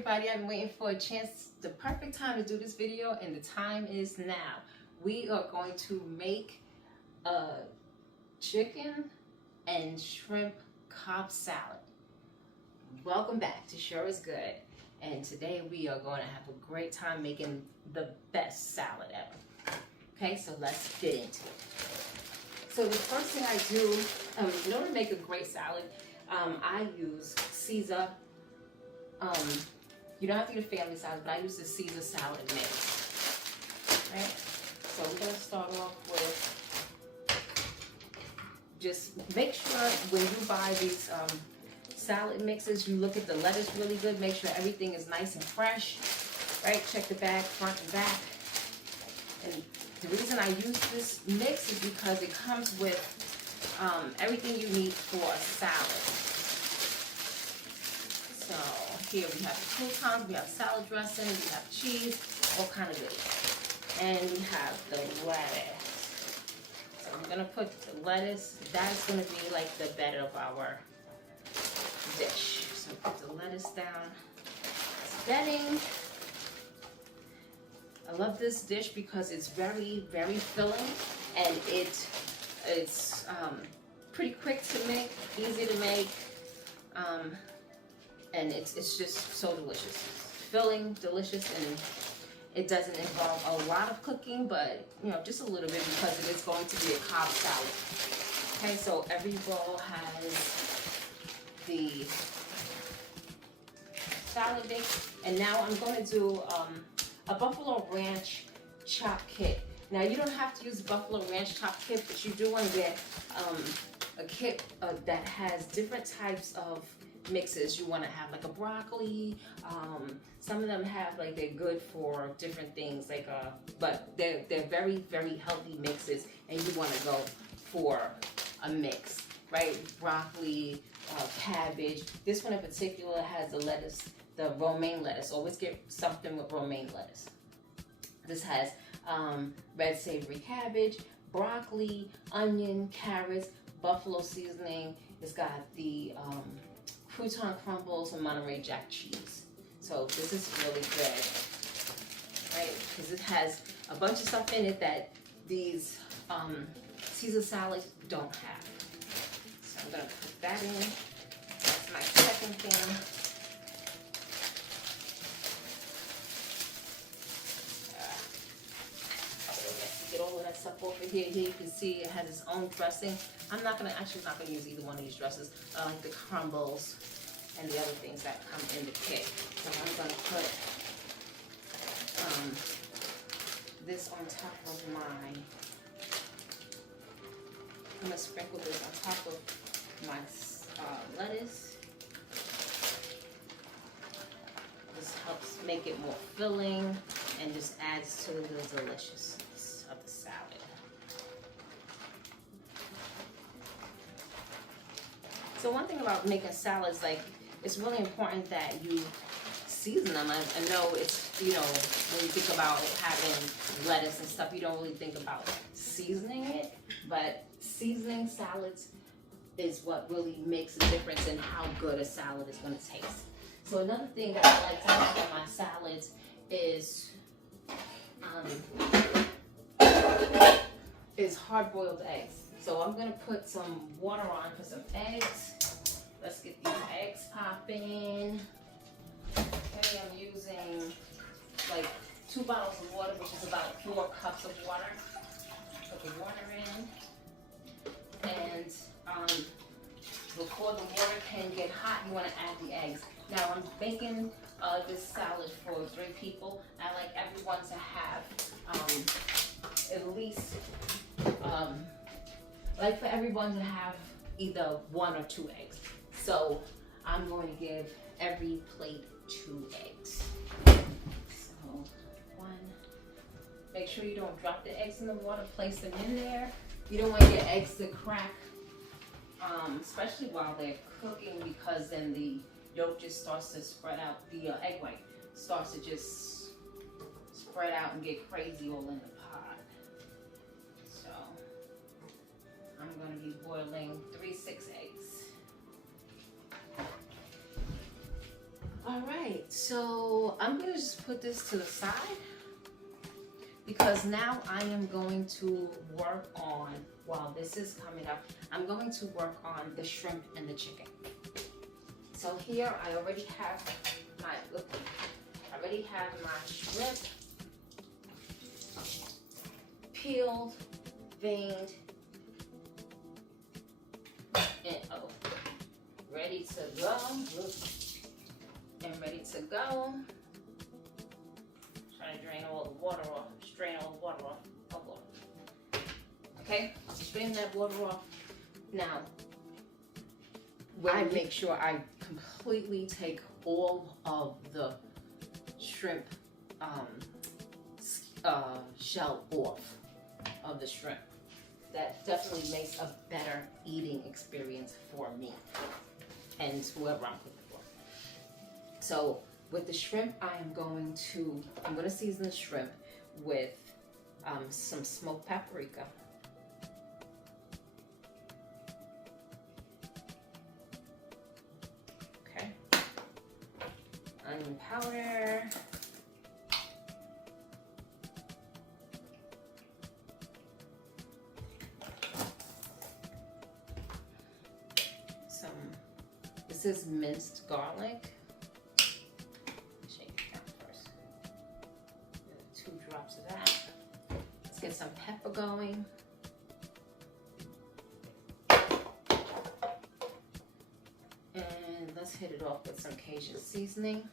everybody, I've been waiting for a chance, the perfect time to do this video, and the time is now. We are going to make a chicken and shrimp Cobb salad. Welcome back to Sure Is Good, and today we are going to have a great time making the best salad ever. Okay, so let's get into it. So the first thing I do, in order to make a great salad, I use Caesar. You don't have to use family salad, but I use the Caesar salad mix. Right? So we're going to start off with, just make sure when you buy these salad mixes, you look at the lettuce really good. Make sure everything is nice and fresh. Right? Check the bag, front and back. And the reason I use this mix is because it comes with everything you need for a salad. So here we have the croutons, we have salad dressing, we have cheese, all kind of goodies. And we have the lettuce. So I'm gonna put the lettuce, that's gonna be like the bed of our dish. So put the lettuce down. It's bedding. I love this dish because it's very, very filling, and it's pretty quick to make, easy to make. And it's just so delicious. Filling, delicious, and it doesn't involve a lot of cooking, but you know, just a little bit because it is going to be a Cobb salad. Okay, so every bowl has the salad mix, and now I'm going to do a Buffalo Ranch chop kit. Now you don't have to use Buffalo Ranch chop kit, but you do want to get a kit that has different types of mixes. You want to have like a broccoli. Some of them have like, they're good for different things, like but they're very, very healthy mixes, and you want to go for a mix, right? Broccoli, cabbage. This one in particular has the lettuce, the romaine lettuce. Always get something with romaine lettuce. This has red savory cabbage, broccoli, onion, carrots, buffalo seasoning. It's got the crouton crumbles and Monterey Jack cheese. So this is really good, right? Because it has a bunch of stuff in it that these Caesar salads don't have. So I'm gonna put that in. That's my second thing. Get all of that stuff over here. Here you can see it has its own dressing. I'm not gonna use either one of these dresses. I like the crumbles and the other things that come in the kit. So I'm gonna put this on top of my, I'm gonna sprinkle this on top of my lettuce. This helps make it more filling and just adds to the deliciousness of the salad. So one thing about making salads, like, it's really important that you season them. I know it's, you know, when you think about having lettuce and stuff, you don't really think about seasoning it, but seasoning salads is what really makes a difference in how good a salad is going to taste. So another thing that I like to have in my salads is hard-boiled eggs. So I'm gonna put some water on for some eggs. Let's get these eggs popping. Okay, I'm using like 2 bottles of water, which is about 4 cups of water. Put the water in, and before the water can get hot, you want to add the eggs. Now I'm making this salad for 3 people. I like everyone to have at least for everyone to have either 1 or 2 eggs. So I'm going to give every plate 2 eggs. So 1. Make sure you don't drop the eggs in the water. Place them in there. You don't want your eggs to crack, especially while they're cooking, because then the yolk just starts to spread out. The egg white starts to just spread out and get crazy all in the pot. So I'm going to be boiling 3 6 eggs. All All right, so I'm gonna just put this to the side because now I am going to work on, while this is coming up, I'm going to work on the shrimp and the chicken. So here I already have my, shrimp peeled, veined, and ready to go. And ready to go. Trying to drain all the water off, strain all the water off. Oh, Lord. Okay, strain that water off. Now, I make sure I completely take all of the shrimp shell off of the shrimp. That definitely makes a better eating experience for me and whoever I'm cooking for. So with the shrimp, I'm going to season the shrimp with some smoked paprika. Okay. Onion powder. This is minced garlic. Shake it down first. 2 drops of that. Let's get some pepper going. And let's hit it off with some Cajun seasoning.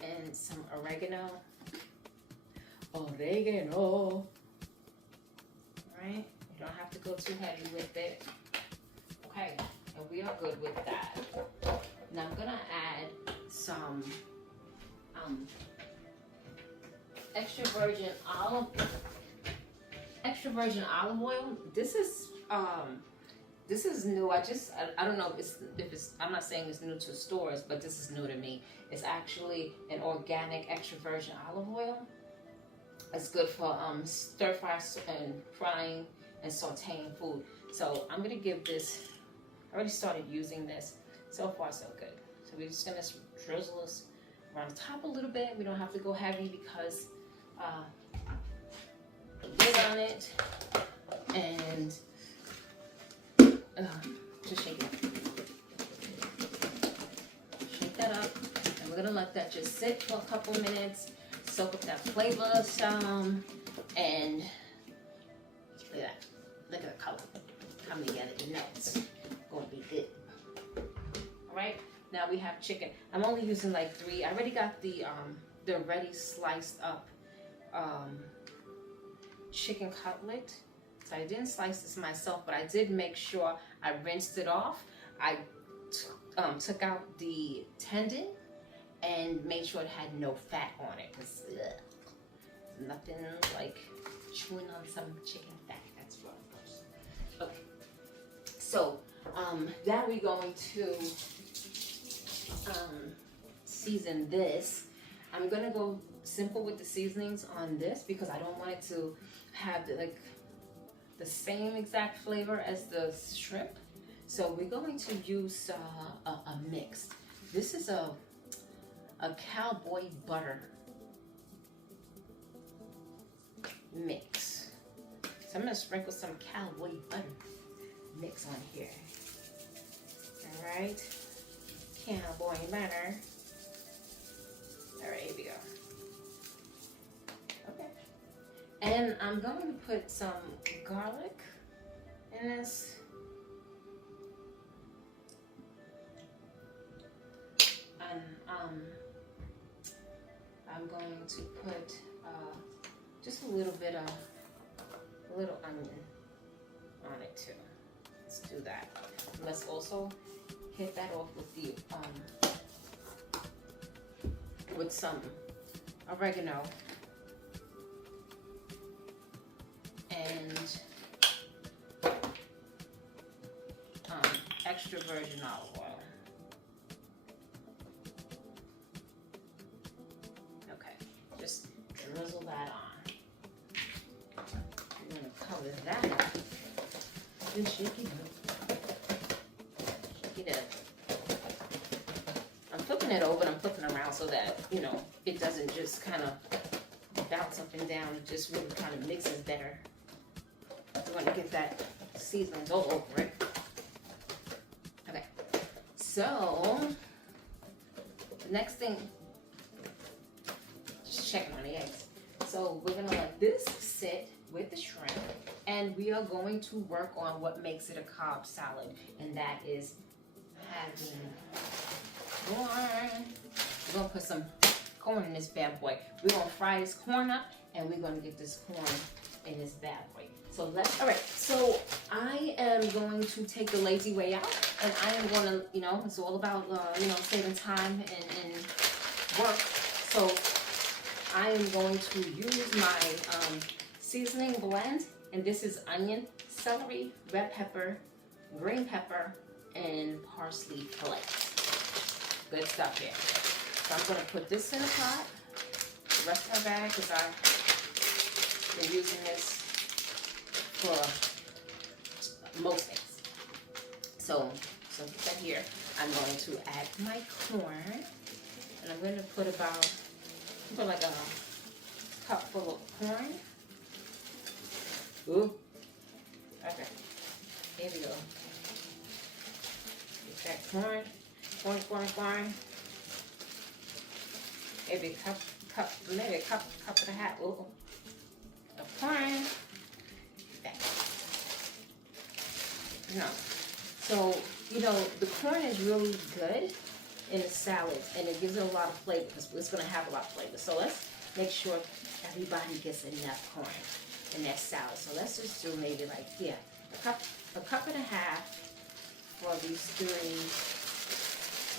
And some oregano. Right? You don't have to go too heavy with it. Okay, and we are good with that. Now I'm gonna add some extra virgin olive oil. This is new. I don't know if it's I'm not saying it's new to stores, but this is new to me. It's actually an organic extra virgin olive oil. It's good for stir fry and frying and sauteing food. So I'm gonna give this, I already started using this. So far so good. So we're just gonna drizzle this around the top a little bit. We don't have to go heavy because lid on it, and just shake it. Shake that up, and we're gonna let that just sit for a couple minutes. Soak up that flavor some, and look at that. Look at the color coming together. You know it's going to be good. All right, now we have chicken. I'm only using like 3. I already got the already sliced up chicken cutlet. So I didn't slice this myself, but I did make sure I rinsed it off. I took out the tendon and made sure it had no fat on it, because nothing like chewing on some chicken fat. That's gross. Okay, so now we're going to season this. I'm gonna go simple with the seasonings on this because I don't want it to have the same exact flavor as the shrimp. So we're going to use a mix. This is a cowboy butter mix. So I'm gonna sprinkle some cowboy butter mix on here. All right, cowboy butter. All right, here we go. Okay, and I'm going to put some garlic in this. And I'm going to put just a little onion on it too. Let's do that. Let's also hit that off with the with some oregano and extra virgin olive oil. Drizzle that on. I'm going to cover that up and shake it up. Shake it up. I'm flipping it over and I'm flipping around so that, you know, it doesn't just kind of bounce up and down. It just really kind of mixes better. You want to get that seasonings all over it. Okay. So, the next thing, just checking on the eggs. So we're gonna let this sit with the shrimp, and we are going to work on what makes it a Cobb salad, and that is having corn. We're gonna put some corn in this bad boy. We're gonna fry this corn up, and we're gonna get this corn in this bad boy. So all right, so I am going to take the lazy way out, and I am gonna, you know, it's all about, you know, saving time and work. So I am going to use my seasoning blend, and this is onion, celery, red pepper, green pepper, and parsley flakes. Good stuff here. So I'm going to put this in a pot, the rest of my bag, because I've been using this for most things. So put that here. I'm going to add my corn, and I'm going to put like a cup full of corn. Ooh. Okay. Here we go. Get that corn. Maybe a cup and a half. Ooh. Of corn. No. So, you know, the corn is really good in a salad, and it gives it a lot of flavor because it's going to have a lot of flavor. So let's make sure everybody gets enough corn in their salad. So let's just do maybe like, yeah, a cup and a half for these three,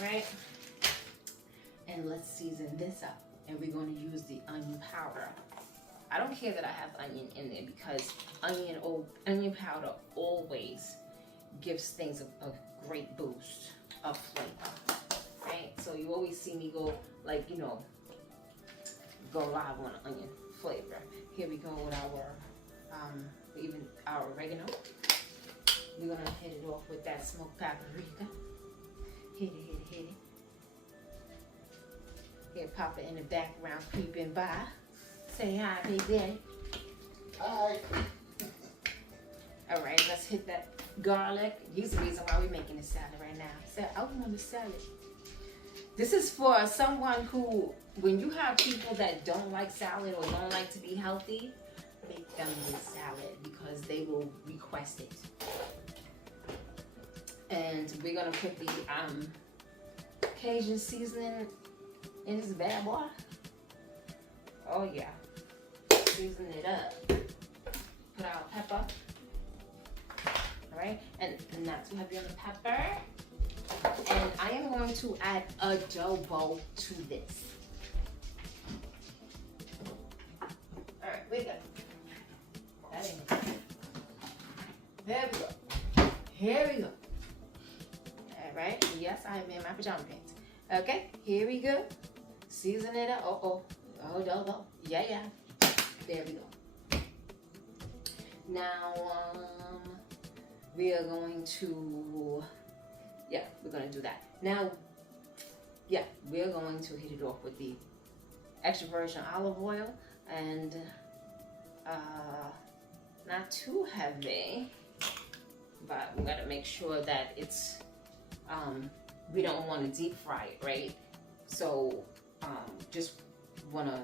right? And let's season this up, and we're going to use the onion powder. I don't care that I have onion in there because onion powder always gives things a great boost of flavor. Right? So you always see me go, like, you know, go live on onion flavor. Here we go with our oregano. We're gonna hit it off with that smoked paprika. Hit it. Here, Papa in the background creeping by. Say hi, Big Daddy. Hi. All right, let's hit that garlic. Here's the reason why we're making this salad right now. So I want the salad. This is for someone who, when you have people that don't like salad or don't like to be healthy, make them this salad because they will request it. And we're gonna put the Cajun seasoning in this bad boy. Oh yeah, season it up. Put our pepper. All right, and not too heavy on the pepper. And I am going to add adobo to this. All right, we go. There we go. Here we go. All right. Yes, I am in my pajama pants. Okay. Here we go. Season it up. Oh, no. Yeah. There we go. Now, we are going to. Yeah, we're going to do that. Now, yeah, we're going to hit it off with the extra virgin olive oil and not too heavy, but we got to make sure that it's, we don't want to deep fry it, right? So, just want to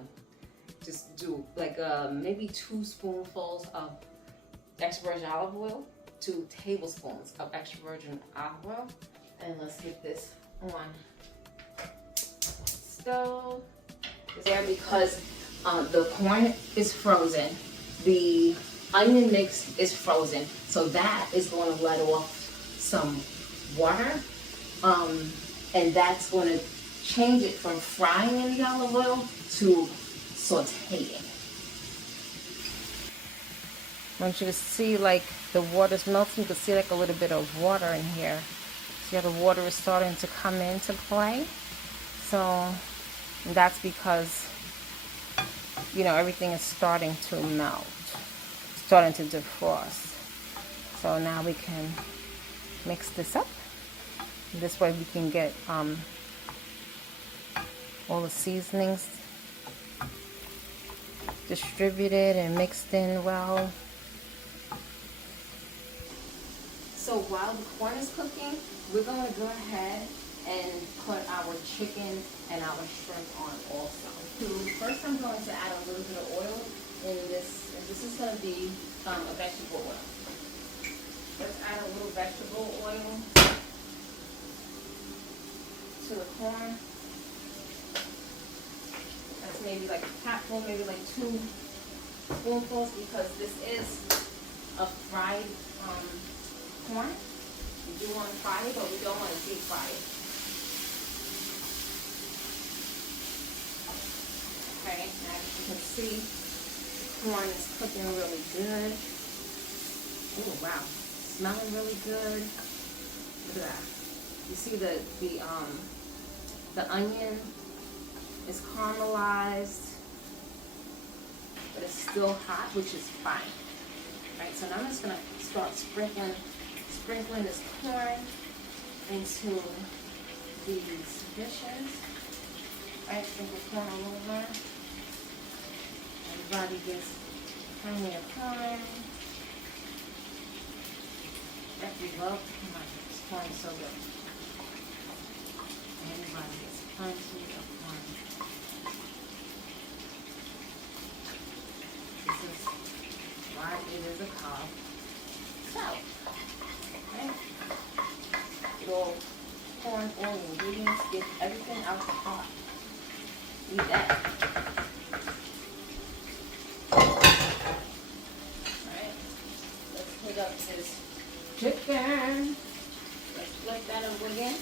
just do like maybe 2 spoonfuls of extra virgin olive oil, 2 tablespoons of extra virgin olive oil. And let's get this on stove. There because the corn is frozen, the onion mix is frozen, so that is going to let off some water, and that's going to change it from frying in the olive oil to sauteing. I want you to see like the water's melting. You can see like a little bit of water in here. See how the water is starting to come into play? So that's because, you know, everything is starting to melt, starting to defrost. So now we can mix this up. This way we can get all the seasonings distributed and mixed in well. So while the corn is cooking, we're going to go ahead and put our chicken and our shrimp on also. First I'm going to add a little bit of oil in this, and this is going to be a vegetable oil. Let's add a little vegetable oil to the corn. That's maybe like a capful, maybe like 2 spoonfuls, because this is a fried corn. We do want to fry it, but we don't want to deep fry it. Okay, now as you can see, the corn is cooking really good. Oh wow, smelling really good. Look at that. You see the onion is caramelized, but it's still hot, which is fine. Right, so now I'm just gonna start sprinkling this corn into these dishes. Right, sprinkle corn all over. Everybody gets plenty of corn. We love corn. This corn is so good. Everybody gets plenty of corn. This is why it is a Cobb. So, okay. Get all corn, all the ingredients, get everything out the pot. Eat that. Alright, let's put up this chicken. Let's flip that over again.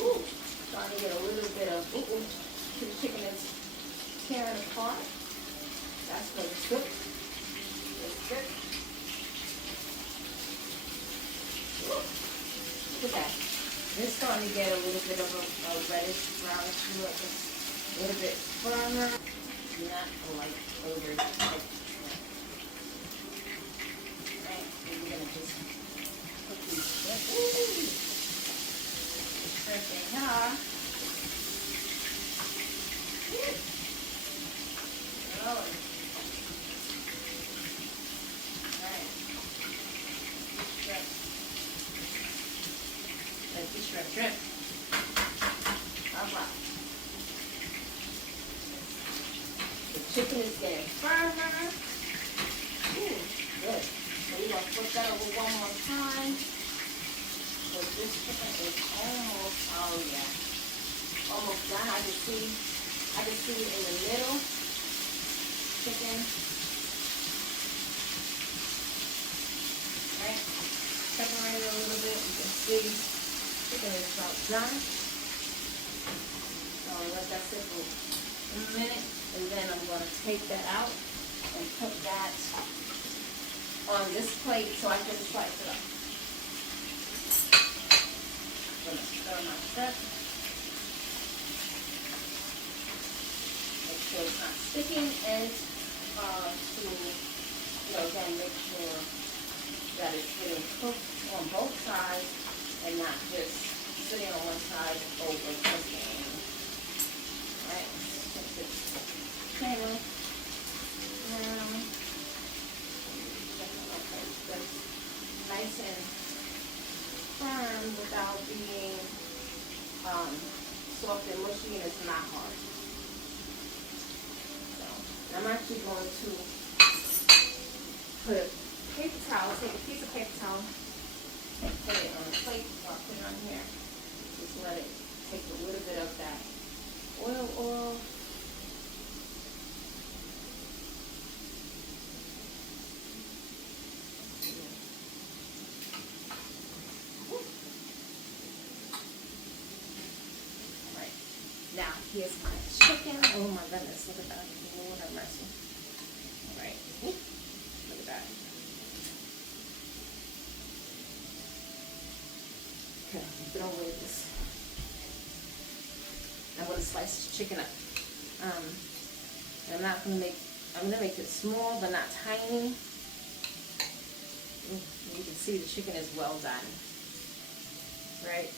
Ooh, trying to get a little bit of the chicken is tearing apart. That's good. It's good. It's good. Ooh, look at that. It's starting to get a little bit of a reddish brownish look. It's a little bit firmer, not like over. Alright, so we're gonna just put these shrimp in here. Alright. Shrimp. Let's do shrimp. Alright. The chicken is getting firmer. Ooh, good. So we're going to flip that over one more time. So this chicken is almost, oh yeah, almost done. I can see it in the middle. Chicken. Right? Separate it a little bit. You can see chicken is about done. So let that sit for a minute, and then I'm going to take that out and put that on this plate so I can slice it up. I'm going to stir my shrimp. Make sure it's not sticking, and to, again, make sure that it's getting cooked on both sides and not just sitting on one side over cooking. Alright, let's put this channel down. That's nice and firm without being soft and mushy, and it's not hard. So I'm actually going to put a paper towel, take a piece of paper towel, and put it on the plate. So I'll put it on here. Just let it take a little bit of that oil. Alright, now here's my chicken. Oh my goodness, look at that. Lord have mercy. Alright, look at that. Okay, throw away this. I'm going to slice the chicken up. I'm going to make it small but not tiny. You can see the chicken is well done, right?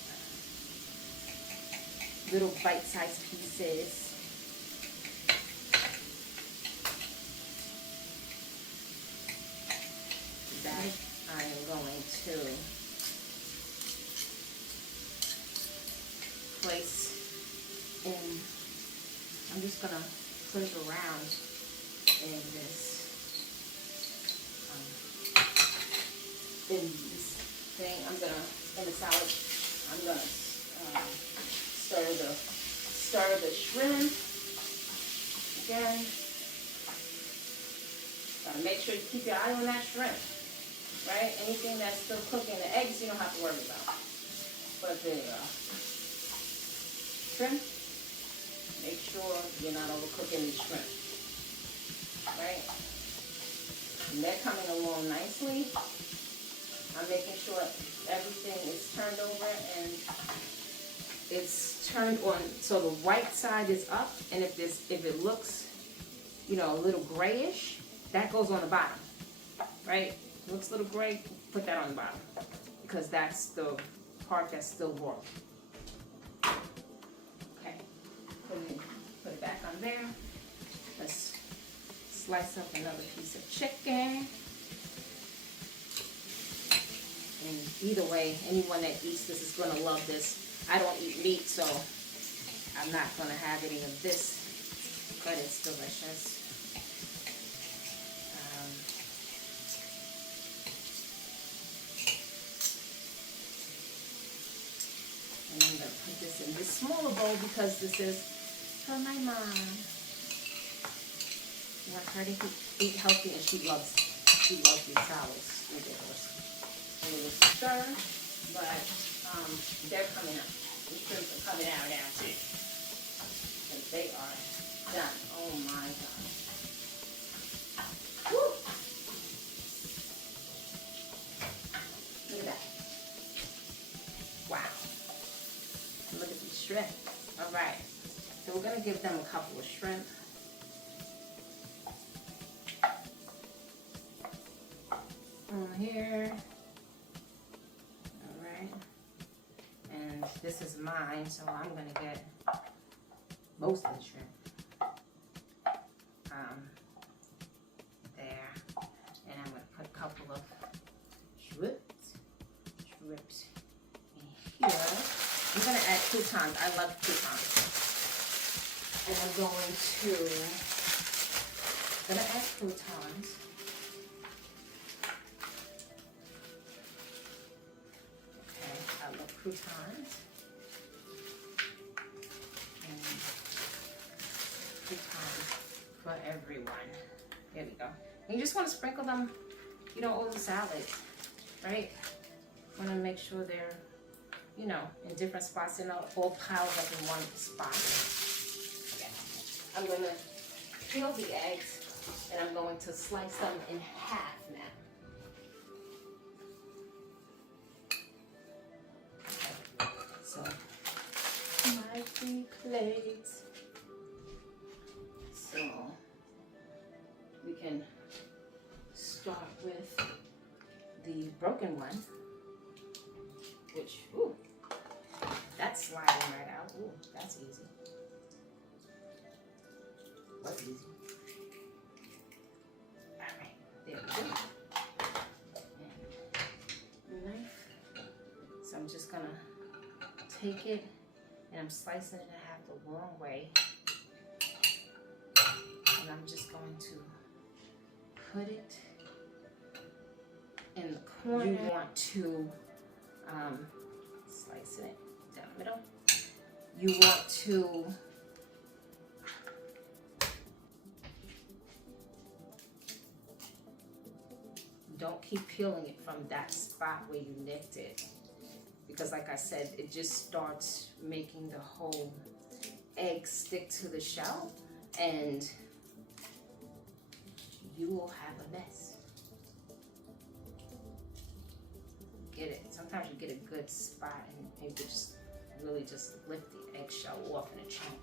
Little bite-sized pieces. That I am going to place in. I'm just gonna put it around in this. In this thing, I'm gonna, in the salad, I'm gonna stir the shrimp again. Make sure you keep your eye on that shrimp, right? Anything that's still cooking, the eggs you don't have to worry about. But the shrimp, make sure you're not overcooking the shrimp, right? And they're coming along nicely. I'm making sure everything is turned over and it's turned on so the white side is up, and if it looks, you know, a little grayish, that goes on the bottom, right? It looks a little gray, put that on the bottom because that's the part that's still warm. Okay, put it back on there. Let's slice up another piece of chicken. And either way, anyone that eats this is going to love this. I don't eat meat, so I'm not going to have any of this, but it's delicious. And I'm going to put this in this smaller bowl because this is for my mom. I want her to eat healthy, and she loves these salads. Ridiculous. A little stir, but they're coming out. The shrimp are coming out now too. And they are done. Oh my God. Woo! Look at that. Wow. Look at these shrimp. All right. So we're going to give them a couple of shrimp. On here. This is mine, so I'm going to get most of the shrimp. There. And I'm going to put a couple of shrimps in here. I'm going to add croutons. I love croutons. And I'm going to add croutons. Okay, I love croutons. For everyone. There we go. And you just want to sprinkle them, you know, over the salad, right? Want to make sure they're, you know, in different spots. They're not all piled up in one spot. Okay. I'm going to peel the eggs, and I'm going to slice them in half now. Okay. So, my 3 plates. So we can start with the broken one, which, ooh, that's sliding right out. Ooh, that's easy. That's easy. All right, there we go. And knife. So I'm just gonna take it and I'm slicing it in half the long way. And I'm just going to put it in the corner. You want to slice it down the middle. You want to don't keep peeling it from that spot where you nicked it, because like I said, it just starts making the whole egg stick to the shell, and you will have a mess. Get it? Sometimes you get a good spot and you could just really just lift the eggshell off in a chunk.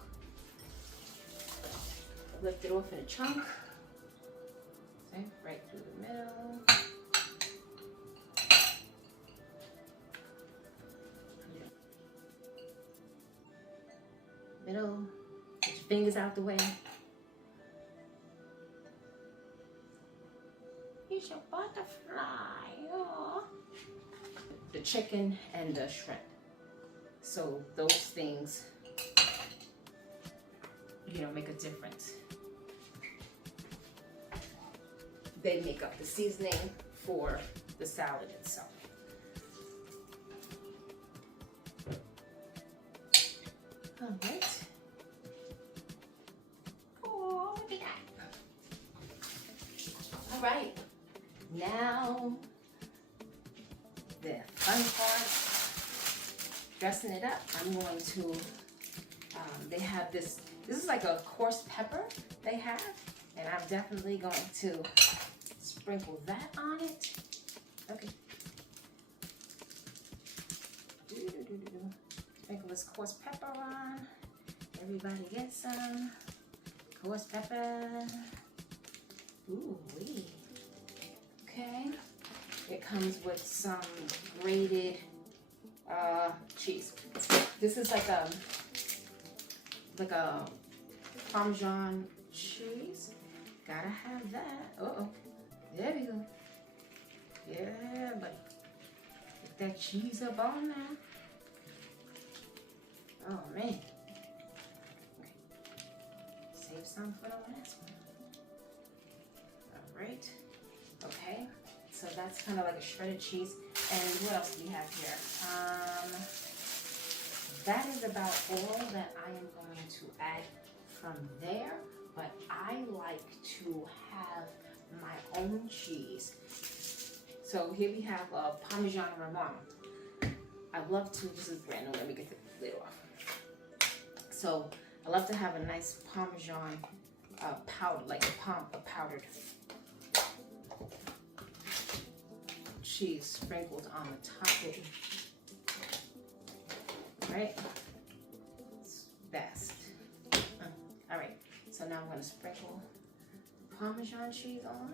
Lift it off in a chunk. Okay, right through the middle. Middle. Get your fingers out the way. Here's your butterfly. Oh. The chicken and the shrimp. So those things, you know, make a difference. They make up the seasoning for the salad itself. All right. Oh, look at that. All right. Now, the fun part, dressing it up. I'm going to, they have this is like a coarse pepper they have, and I'm definitely going to sprinkle that on it. Okay. Sprinkle this coarse pepper on. Everybody get some coarse pepper. Ooh wee. Okay. It comes with some grated cheese. This is like a Parmesan cheese. Gotta have that. Uh-oh. There we go. Yeah, but get that cheese up on there. Oh man. Okay. Save some for the last one. All right. Okay. So that's kind of like a shredded cheese. And what else do you have here? That is about all that I am going to add from there. But I like to have my own cheese. So here we have Parmesan Romano. I love to, this is brand new, let me get the lid off. So I love to have a nice Parmesan powder, like a powdered cheese sprinkled on the top of it. Right? It's best. All right, so now I'm going to sprinkle Parmesan cheese on.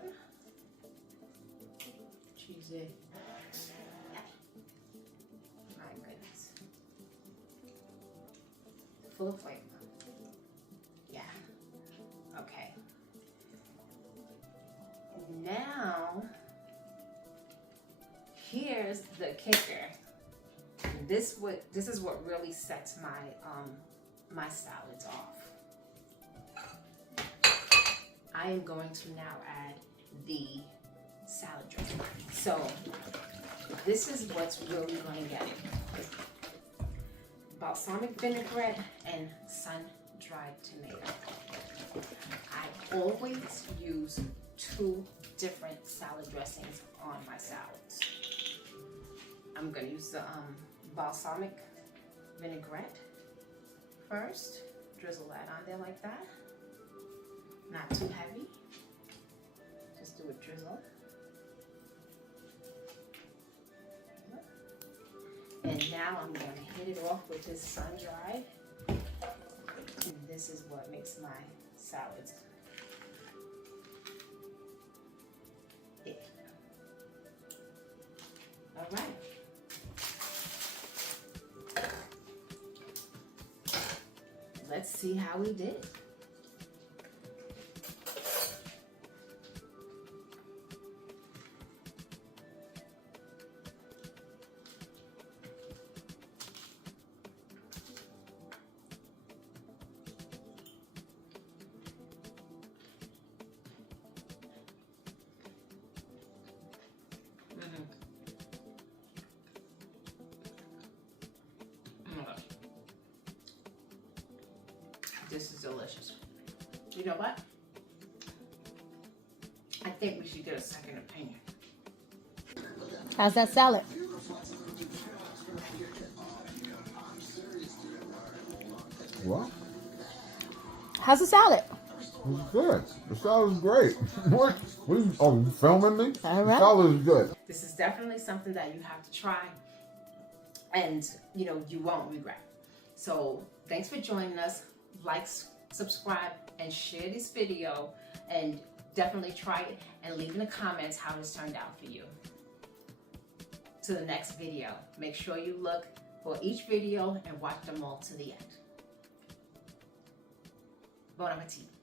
Cheese it. My goodness. Full of flavor. Yeah. Okay. Now, here's the kicker. This is what really sets my salads off. I am going to now add the salad dressing. So this is what's really going to get it. Balsamic vinaigrette and sun-dried tomato. I always use 2 different salad dressings on my salads. I'm going to use the balsamic vinaigrette first. Drizzle that on there like that. Not too heavy. Just do a drizzle. And now I'm going to hit it off with this sun-dried. And this is what makes my salads it. All right. Let's see how we did. This is delicious. You know what? I think we should get a second opinion. How's that salad? What? How's the salad? It's good. The salad is great. What? Oh, you filming me? All right. The salad is good. This is definitely something that you have to try, and you know you won't regret. So thanks for joining us. Like, subscribe, and share this video, and definitely try it and leave in the comments how it's turned out for you. To the next video, make sure you look for each video and watch them all to the end. Bon appetit.